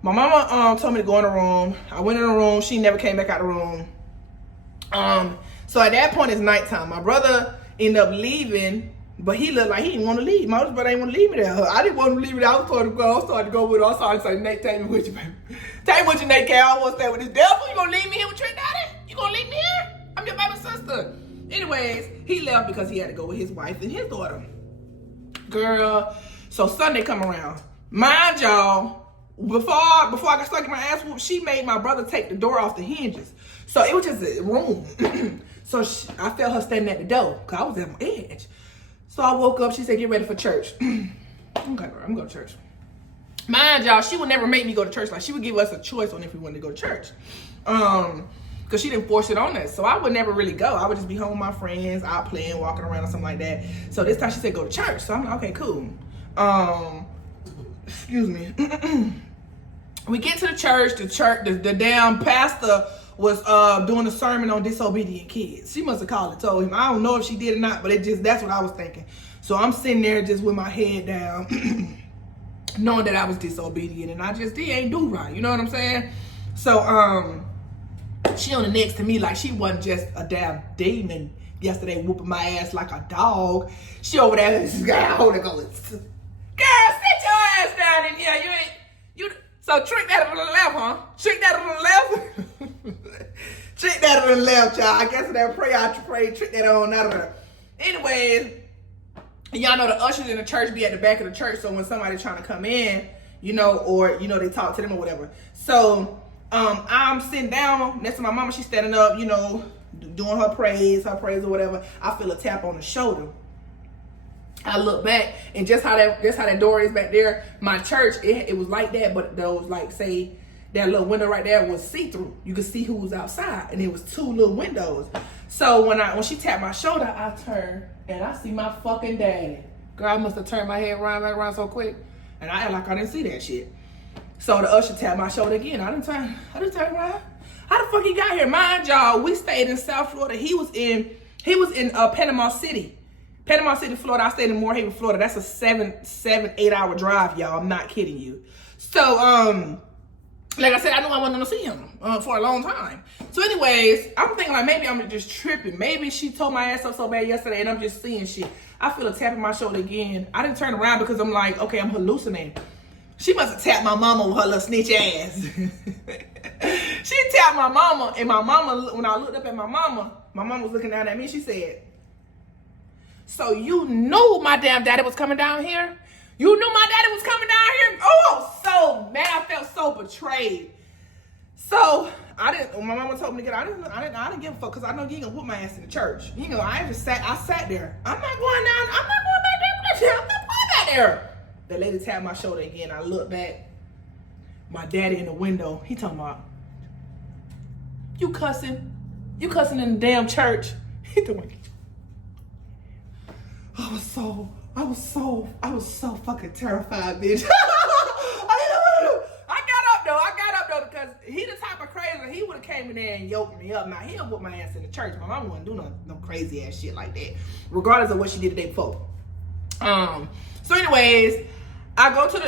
My mama told me to go in the room. I went in the room. She never came back out the room. So at that point it's nighttime. My brother ended up leaving, but he looked like he didn't want to leave. My other brother didn't want to leave me there. I didn't want to leave me there. I was starting to go with her. I started to say, Nate, take me with you, baby. Take me with you, Nate. I don't want to stay with this devil. You gonna leave me here with your daddy? You gonna leave me here? I'm your baby sister. Anyways, he left because he had to go with his wife and his daughter. Girl, so Sunday come around. Mind y'all, before I got stuck in my ass whoop, she made my brother take the door off the hinges. So it was just a room. So I felt her standing at the door because I was at my edge. So I woke up. She said, get ready for church. Okay, girl, I'm going to church. Mind y'all, she would never make me go to church. Like, she would give us a choice on if we wanted to go to church. Because she didn't force it on us. So I would never really go. I would just be home with my friends, out playing, walking around or something like that. So this time she said, go to church. So I'm like, okay, cool. Excuse me. We get to the church, the damn pastor was doing a sermon on disobedient kids. She must have called and told him. I don't know if she did or not, but that's what I was thinking. So I'm sitting there just with my head down, knowing that I was disobedient and I just ain't do right. You know what I'm saying? So she on the next to me like she wasn't just a damn demon yesterday whooping my ass like a dog. She over there, Holy Ghost. Girl, sit your ass down in here. So trick that on the left, huh? Trick that on the left. Trick that on the left, y'all. I guess that prayer I pray, trick that on out of there. Anyways, y'all know the ushers in the church be at the back of the church, so when somebody's trying to come in, or they talk to them or whatever. So I'm sitting down next to my mama. She's standing up, doing her praise or whatever. I feel a tap on the shoulder. I look back, and just how that door is back there, my church, it was like that, but those, like, say, that little window right there was see-through. You could see who was outside, and it was two little windows. So when she tapped my shoulder, I turned, and I see my fucking daddy. Girl, I must have turned my head back around so quick, and I act like I didn't see that shit. So the usher tapped my shoulder again. I didn't turn around. How the fuck he got here? Mind y'all, we stayed in South Florida. He was in Panama City, Florida. I stayed in Moorhaven, Florida. That's a 8 hour drive, y'all. I'm not kidding you. So, like I said, I knew I wasn't gonna see him for a long time. So anyways, I'm thinking like maybe I'm just tripping. Maybe she told my ass up so bad yesterday and I'm just seeing shit. I feel a tap in my shoulder again. I didn't turn around because I'm like, okay, I'm hallucinating. She must have tapped my mama with her little snitch ass. She tapped my mama, and my mama, when I looked up at my mama was looking down at me. She said, so you knew my damn daddy was coming down here? You knew my daddy was coming down here? Oh, I was so mad. I felt so betrayed. So when my mama told me to get out, I didn't give a fuck because I know you ain't gonna put my ass in the church. I sat there. I'm not going back there. I'm not going back there. The lady tapped my shoulder again. I looked back. My daddy in the window. He talking about, you cussing in the damn church. He doing. I was so fucking terrified, bitch. I got up though because he the type of crazy. He would have came in there and yoked me up. Now he'll put my ass in the church. My mama wouldn't do no crazy ass shit like that, regardless of what she did the day before. So anyways, I go to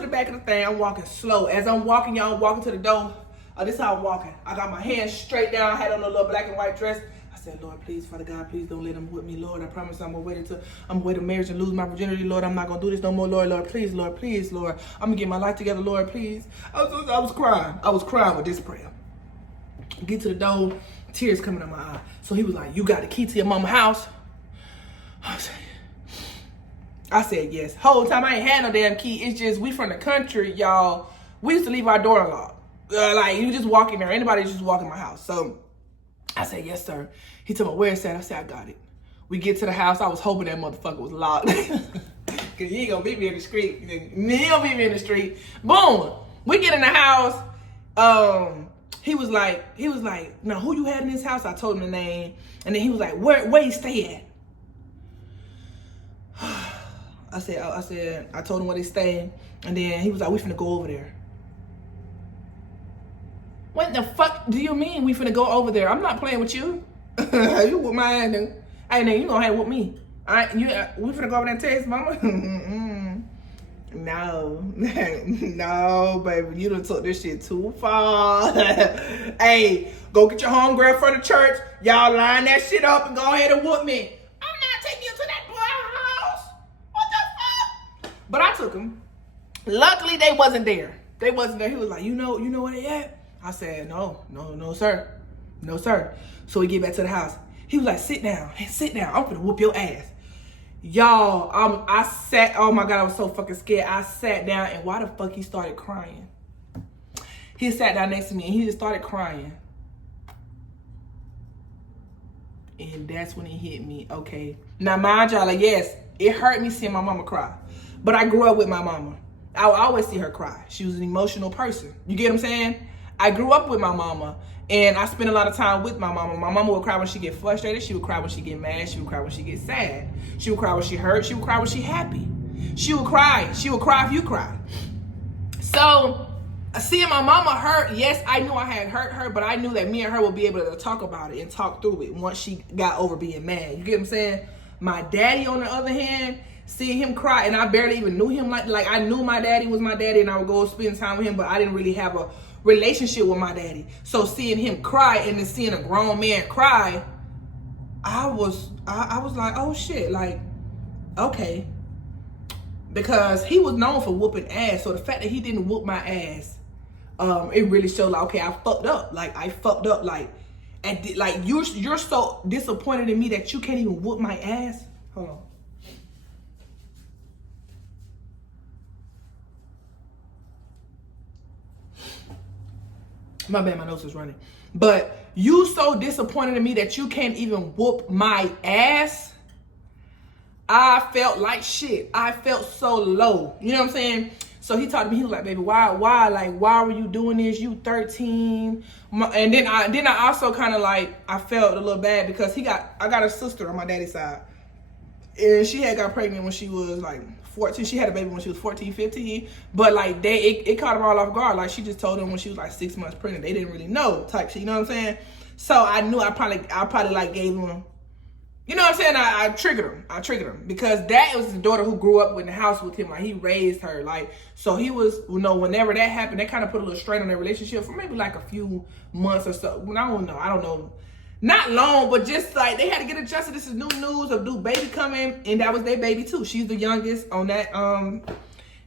the back of the thing. I'm walking slow. As I'm walking, y'all, I'm walking to the door. This is how I'm walking. I got my hands straight down. I had on a little black and white dress. I said, Lord, please, Father God, please don't let him whip me, Lord. I promise I'm gonna wait to marriage and lose my virginity, Lord. I'm not gonna do this no more, Lord. Lord, please, Lord. I'm gonna get my life together, Lord, please. I was crying. I was crying with this prayer. Get to the door, tears coming out my eye. So he was like, you got the key to your mama's house? I said yes. Whole time I ain't had no damn key. It's just we from the country, y'all. We used to leave our door unlocked. Like you just walk in there. Anybody just walk in my house. So I said yes, sir. He told me where it's at. I said I got it. We get to the house. I was hoping that motherfucker was locked. Cause he ain't gonna beat me in the street. He gonna beat me in the street. Boom. We get in the house. He was like, now who you had in this house? I told him the name, and then he was like, where you stay at? I told him where they staying, and then he was like, we finna go over there. What the fuck do you mean we finna go over there? I'm not playing with you. You with my ass, nigga. Hey, nigga, you gonna hang with me. We finna go over there and tell his mama? No, baby, you done took this shit too far. Hey, go get your homegirl from the church. Y'all line that shit up and go ahead and whoop me. I'm not taking you to that boy's house. What the fuck? But I took him. Luckily, they wasn't there. He was like, you know where they at? I said, no, sir. No, sir. So we get back to the house. He was like, sit down. I'm gonna whoop your ass. Y'all, I sat, oh my God, I was so fucking scared. I sat down, and why the fuck he started crying? He sat down next to me, and he just started crying. And that's when it hit me, okay. Now, mind y'all, like, yes, it hurt me seeing my mama cry. But I grew up with my mama. I would always see her cry. She was an emotional person. You get what I'm saying? I grew up with my mama, and I spent a lot of time with my mama. My mama would cry when she get frustrated. She would cry when she get mad. She would cry when she get sad. She would cry when she hurt. She would cry when she happy. She would cry. She would cry if you cried. So, seeing my mama hurt, yes, I knew I had hurt her, but I knew that me and her would be able to talk about it and talk through it once she got over being mad. You get what I'm saying? My daddy, on the other hand, seeing him cry, and I barely even knew him like I knew my daddy was my daddy, and I would go spend time with him, but I didn't really have a relationship with my daddy. So seeing him cry and then seeing a grown man cry, I was like, oh shit, like, okay. Because he was known for whooping ass. So the fact that he didn't whoop my ass, it really showed like, okay, I fucked up. Like, I fucked up. Like, and like you're so disappointed in me that you can't even whoop my ass. Hold on. My bad, my nose is running. But you so disappointed in me that you can't even whoop my ass. I felt like shit. I felt so low. You know what I'm saying? So he talked to me. He was like, baby, why? Like, why were you doing this? You 13. And then I also kind of like, I felt a little bad because I got a sister on my daddy's side. And she had got pregnant when she was like 14. She had a baby when she was 14, 15. But like it caught them all off guard. Like she just told them when she was like 6 months pregnant. They didn't really know type shit. You know what I'm saying? So I knew I probably like gave them, you know what I'm saying? I triggered him because that was the daughter who grew up in the house with him. Like he raised her. Like, so he was, you know, whenever that happened, that kind of put a little strain on their relationship for maybe like a few months or so. I don't know. Not long, but just like they had to get adjusted. This is new news of new baby coming, and that was their baby too. She's the youngest on that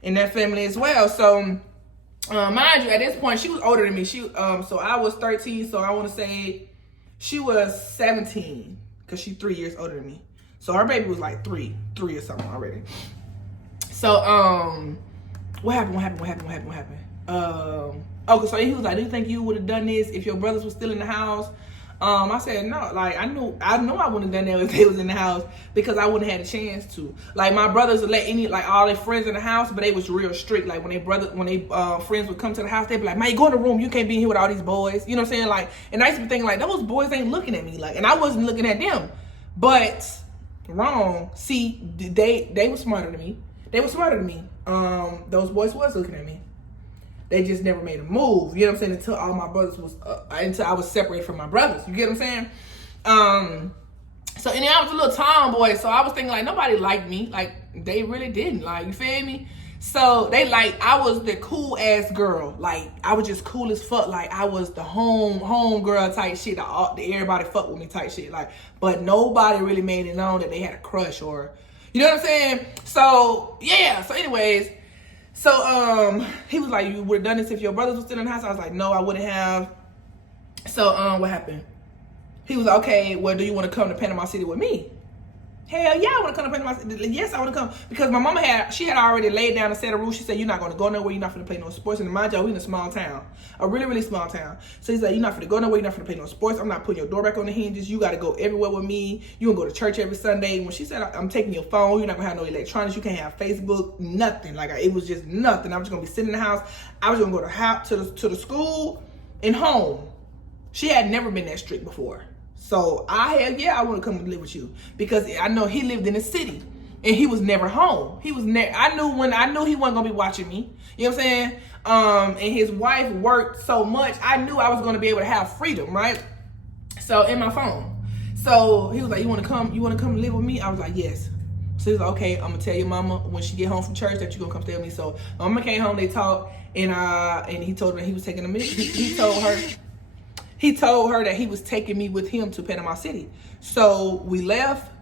in that family as well. So mind you, at this point she was older than me. So I was 13, so I want to say she was 17 because she's 3 years older than me. So her baby was like three or something already. So what happened? Okay, so he was like, do you think you would have done this if your brothers were still in the house? I said no. Like I knew I wouldn't have done that if they was in the house because I wouldn't have had a chance to. Like my brothers would let all their friends in the house, but they was real strict. Like when they friends would come to the house, they'd be like, "Man, you go in the room. You can't be in here with all these boys." You know what I'm saying? Like, and I used to be thinking like those boys ain't looking at me. Like, and I wasn't looking at them. But wrong. See, they were smarter than me. Those boys was looking at me. They just never made a move, you know what I'm saying, until all my brothers was, until I was separated from my brothers, you get what I'm saying? So, and then I was a little tomboy, so I was thinking, like, nobody liked me, like, they really didn't, like, you feel me? So, I was the cool-ass girl, like, I was just cool as fuck, like, I was the home girl type shit, everybody fuck with me type shit, like, but nobody really made it known that they had a crush or, you know what I'm saying? So, yeah, so anyways, so he was like, you would have done this if your brothers were still in the house? I was like, no, I wouldn't have. So what happened? He was like, okay, well, do you want to come to Panama City with me? Hell yeah, I want to come to Panama City. Yes, I want to come. Because my mama had already laid down a set of rules. She said, you're not going to go nowhere. You're not going to play no sports. And mind you, we in a small town. A really, really small town. So he's like, you're not going to go nowhere. You're not going to play no sports. I'm not putting your door back on the hinges. You got to go everywhere with me. You going to go to church every Sunday. When she said, I'm taking your phone. You're not going to have no electronics. You can't have Facebook. Nothing. Like, it was just nothing. I was just going to be sitting in the house. I was going to go to the school and home. She had never been that strict before. So I want to come and live with you because I know he lived in the city and he was never home. He was I knew he wasn't gonna be watching me. You know what I'm saying? And his wife worked so much. I knew I was gonna be able to have freedom, right? So in my phone. So he was like, "You want to come and live with me?" I was like, "Yes." So he was like, "Okay, I'm gonna tell your mama when she get home from church that you're gonna come stay with me." So mama came home. They talked, and he told her he was taking a minute. He told her that he was taking me with him to Panama City. So we left,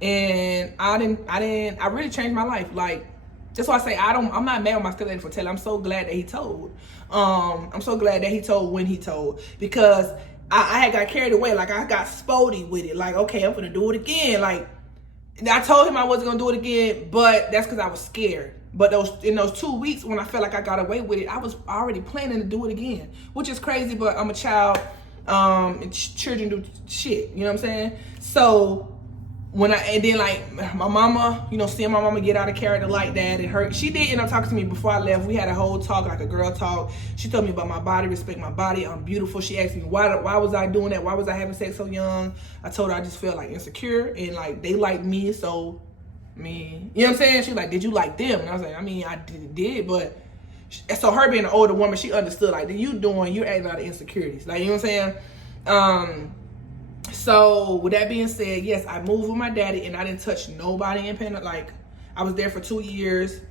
and I really changed my life. Like, that's why I say I'm not mad with my stepdad for telling. I'm so glad that he told. I'm so glad that he told when he told, because I had got carried away. Like, I got spotty with it. Like, okay, I'm gonna do it again. Like, I told him I wasn't gonna do it again, but that's because I was scared. But in those 2 weeks when I felt like I got away with it, I was already planning to do it again, which is crazy, but I'm a child. And children do shit, you know what I'm saying? So and then like my mama, seeing my mama get out of character like that, and she did end up talking to me before I left. We had a whole talk, like a girl talk. She told me about my body, respect my body, I'm beautiful. She asked me why was I doing that? Why was I having sex so young? I told her I just felt like insecure, and like they like me, so you know what I'm saying? She was like, did you like them? And I was like, I did, but so her being an older woman, she understood, like, you're acting out of insecurities. Like, you know what I'm saying? So with that being said, yes, I moved with my daddy and I didn't touch nobody in Panama. Like, I was there for 2 years,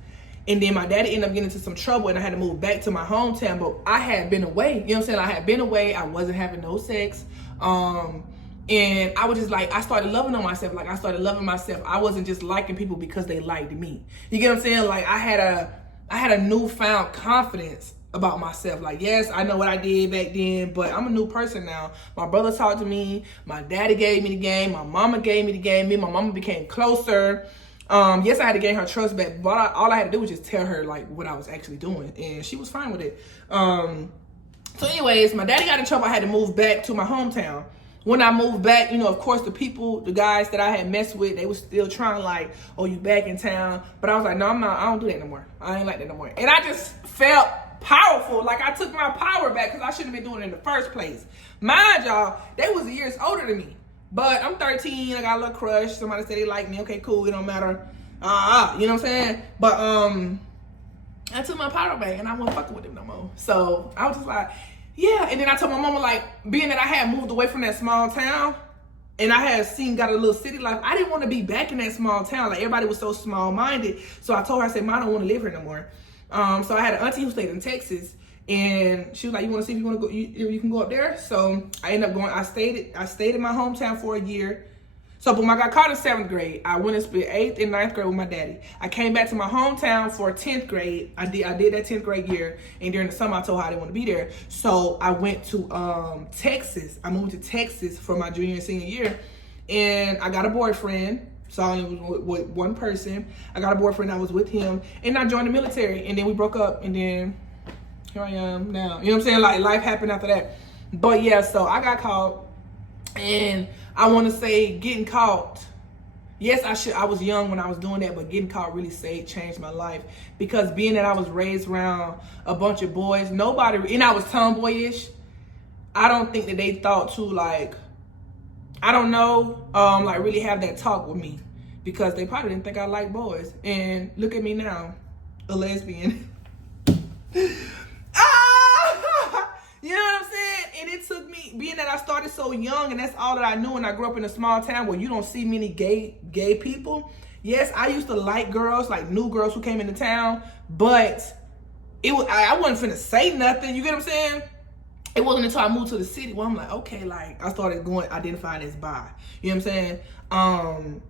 And then my daddy ended up getting into some trouble and I had to move back to my hometown. But I had been away, you know what I'm saying? I had been away. I wasn't having no sex. And I was just like, I started loving on myself. Like, I started loving myself. I wasn't just liking people because they liked me. You get what I'm saying? Like, I had a newfound confidence about myself. Like, yes, I know what I did back then, but I'm a new person now. My brother talked to me. My daddy gave me the game. My mama gave me the game. Me and my mama became closer. Yes, I had to gain her trust back, but all I had to do was just tell her like what I was actually doing, and she was fine with it. So anyways, my daddy got in trouble. I had to move back to my hometown. When I moved back, you know, of course, the guys that I had messed with, they was still trying like, oh, you back in town. But I was like, no, I'm not. I don't do that no more. I ain't like that no more. And I just felt powerful. Like, I took my power back because I shouldn't have been doing it in the first place. Mind y'all, they was years older than me. But I'm 13. I got a little crush. Somebody said they like me. Okay, cool. It don't matter. You know what I'm saying? But I took my power back and I wasn't fucking with them no more. So I was just like, yeah. And then I told my mama, like, being that I had moved away from that small town and I had got a little city life, I didn't want to be back in that small town. Like, everybody was so small-minded. So I told her, I said, Mom, I don't want to live here no more. So I had an auntie who stayed in Texas, and she was like, you want to see if you want to go, you can go up there? So I ended up going. I stayed in my hometown for a year. So when I got caught in 7th grade, I went and spent 8th and 9th grade with my daddy. I came back to my hometown for 10th grade. I did that 10th grade year, and during the summer I told her I didn't want to be there. So I went to Texas. I moved to Texas for my junior and senior year, and I got a boyfriend. So I was with one person. I got a boyfriend. I was with him, and I joined the military, and then we broke up, and then here I am now. You know what I'm saying? Like, life happened after that. But yeah, so I got caught, and I want to say getting caught, yes, I was young when I was doing that, but getting caught really changed my life, because being that I was raised around a bunch of boys, and I was tomboyish, I don't think that they thought to, like, I don't know, like, really have that talk with me, because they probably didn't think I liked boys. And look at me now, a lesbian. You know what I'm saying? And it took me, being that I started so young and that's all that I knew, and I grew up in a small town where you don't see many gay people. Yes, I used to like girls, like new girls who came into town, but I wasn't finna say nothing. You get what I'm saying? It wasn't until I moved to the city where I'm like, okay, like, I started identifying as bi. You know what I'm saying?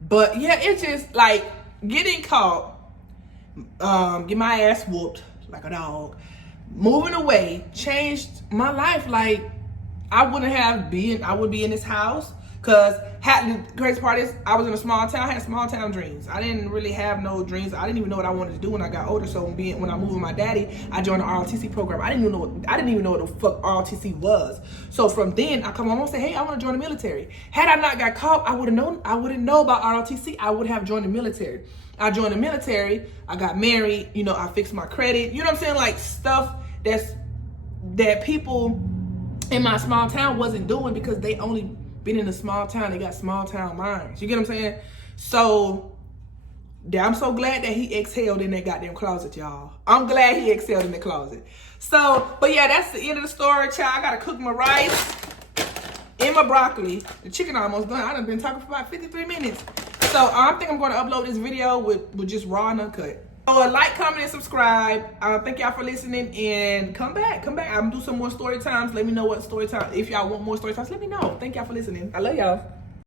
But yeah, it's just like getting caught, get my ass whooped like a dog, moving away changed my life. Like, I would be in this house, because the crazy part is I was in a small town. I had small town dreams. I didn't really have no dreams. I didn't even know what I wanted to do when I got older. So when I moved with my daddy, I joined the ROTC program. I didn't even know what the fuck ROTC was. So from then, I come home and say, hey, I want to join the military. Had I not got caught, I wouldn't know about ROTC. I would have joined the military. I joined the military. I got married. You know, I fixed my credit. You know what I'm saying? Like, stuff that people in my small town wasn't doing, because they only been in a small town. They got small town minds. You get what I'm saying? So I'm so glad that he exhaled in that goddamn closet, y'all. I'm glad he exhaled in the closet. So, but yeah, that's the end of the story, child. I gotta cook my rice and my broccoli. The chicken almost done. I done been talking for about 53 minutes. So I think I'm gonna upload this video with just raw and uncut. So like, comment, and subscribe. Thank y'all for listening, and come back. I'm gonna do some more story times. Let me know what story time. If y'all want more story times, let me know. Thank y'all for listening. I love y'all.